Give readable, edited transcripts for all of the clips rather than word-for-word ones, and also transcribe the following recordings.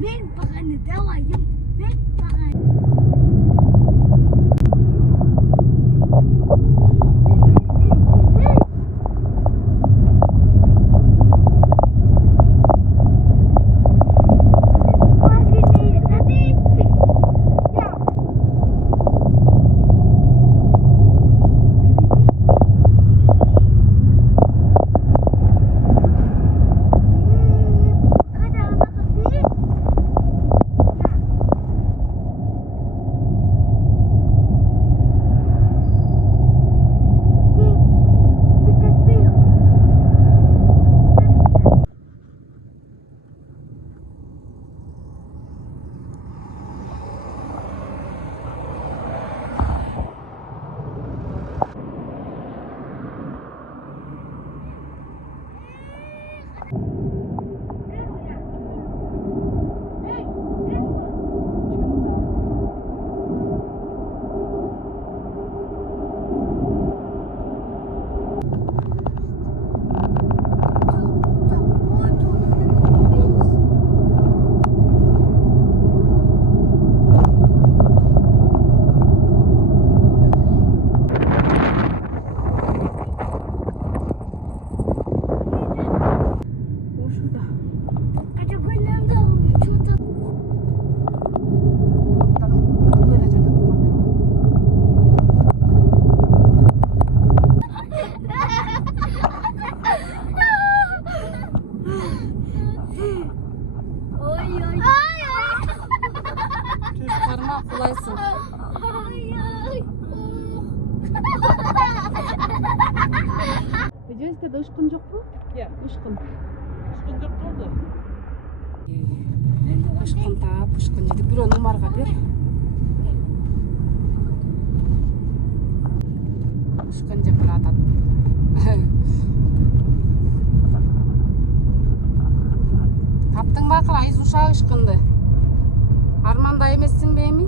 Men bagani dawayım. Men bagani. Çocuklarıma kolaysın. Ejeste ышкын жок му? Ышкын. Ышкын жок болду. Ышкын таап, ышкын жетип бирөө Умарга бер. Ышкын жеп баратат. Таптың ба кыл айыз ушак ышкынды? Арманда эмессиңби эми?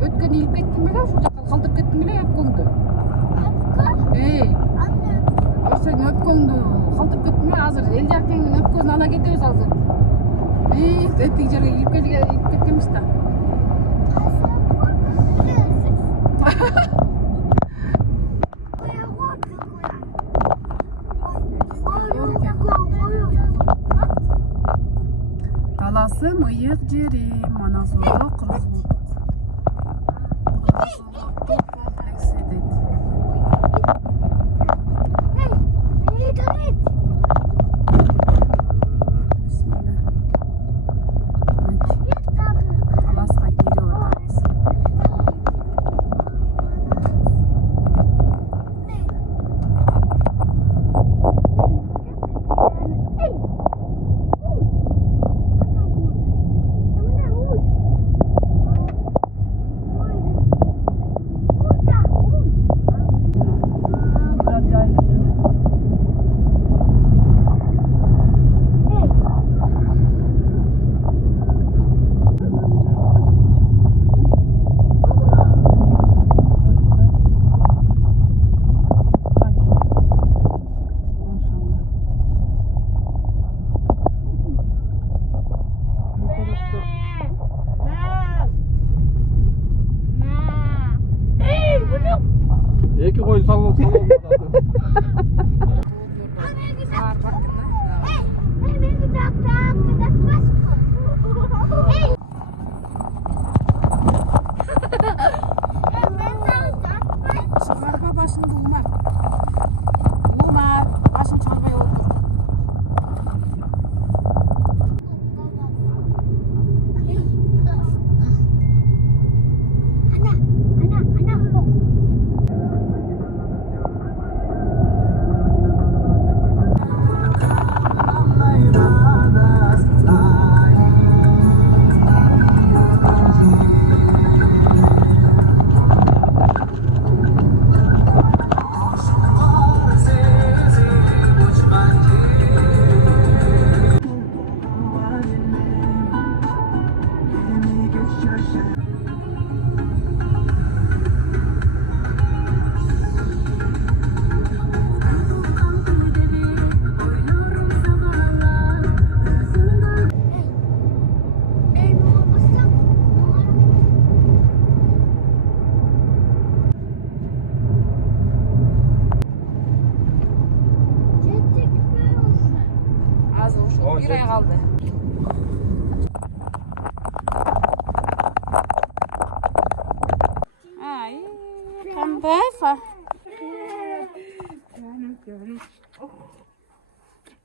Өткөн илип кеттиң беле, ушул жака калтырып кеттиң беле өпкөңдү. Сен өпкөңдү калтырып кеттиң беле, азыр эл жакеңдин өпкөнүн ала кетебиз азыр. Тетиги жерге илип кеткенбиз да. Таласым ыйык жери, мана соодо кырсуу. 2 koyun sallandı. Çıkarma başını vurma. Vurma. Başını çıkarmaya otur. Az olsun. Bir ay kaldı. Ay, kan befa. Canım canım. Oh.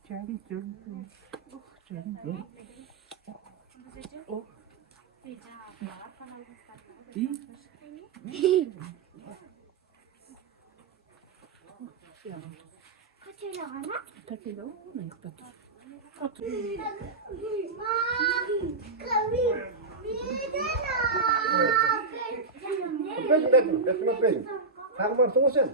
Canım canım. Oh canım canım. Oh. İyi. Kaçıyla o ne yaptı? Bekle. Sen varsın o sen.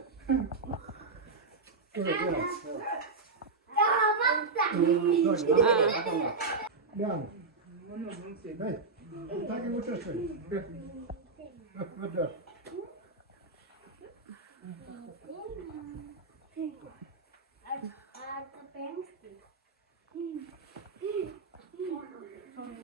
Yani. Hey, takip otursun.